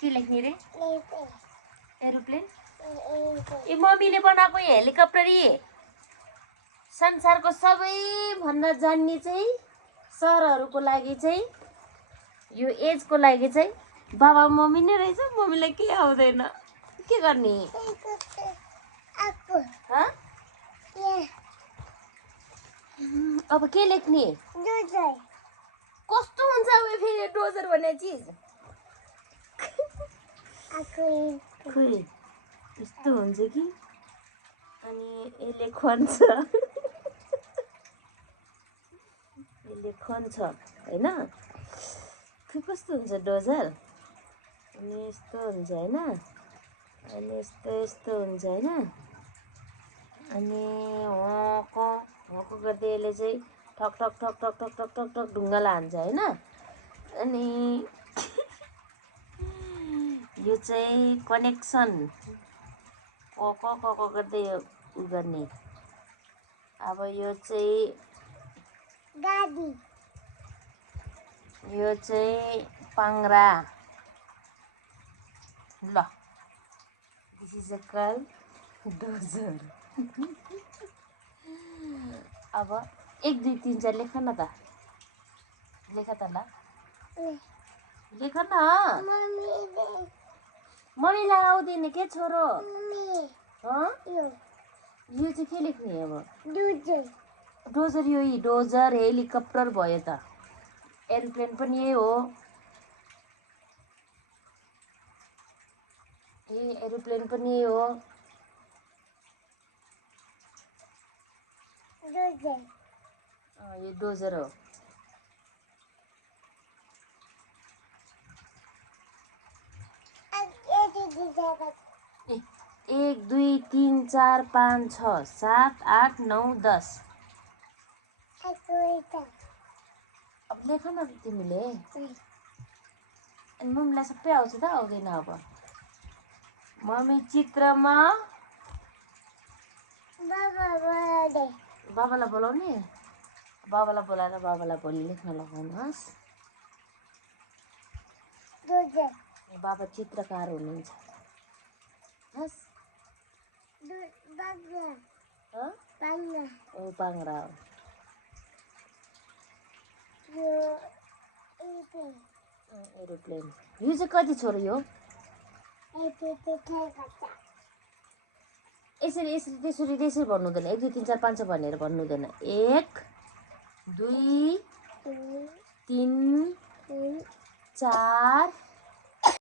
के लेख्ने रे एरोप्लेन ए मम्मीले बनाएको हेलिकप्टर संसारको सबैभन्दा जान्ने चाहिँ सरहरूको लागि चाहिँ यो एजको लागि चाहिँ बाबा मम्मी नै रहेछ मम्मीलाई के आउँदैन के गर्ने अब के लेख्ने कस्तो हुन्छ अब फेरि डोजर भन्ने चिज खोइ यस्तो हुन्छ कि अनि यसले खन्छ यसले खन्छ हैन के कस्तो हुन्छ डोजर अनि यस्तो हुन्छ हैन अनि यस्तो हुन्छ हैन अनि हक गर्दै यसले चाहिँ ठक ठक ठक ठक ठक ठक ठक ठक ढुङ्गाला हान्छ हैन अनि यो चाहिँ कनेक्सन क गर्दै उ गर्ने अब यो चाहिँ गाडी यो चाहिँ पाङ्रा ल this is a bulldozer अब 1 2 3 4 लेख न त लेख त ल लेख न मम्मीलाई आउँदैन के छोरो यो चाहिँ के लेख्ने अब डोजर यो डोजर हेलिकप्टर भयो त एरोप्लेन पनि यही हो एरोप्लेन पनि यही हो यो डोजर हो 1 2 3 4 5 6 7 8 9 10 अब लेख न तिमीले अनि मम्मीलाई सबै आउँछ त आउँदैन अब मम्मी चित्रमा बाबालाई बोलाउने बाबालाई बोलाएर बाबालाई भोलि लेख्न लगाउनुहोस् बाबा चित्रकार हुनुहुन्छ हस् पाङ्रा हो एरोप्लेन यो चाहिँ कति छोरो यो यसरी यसरी त्यसरी भन्नु हुँदैन 1 2 3 4 5 भनेर भन्नु हुँदैन 1 2 3 4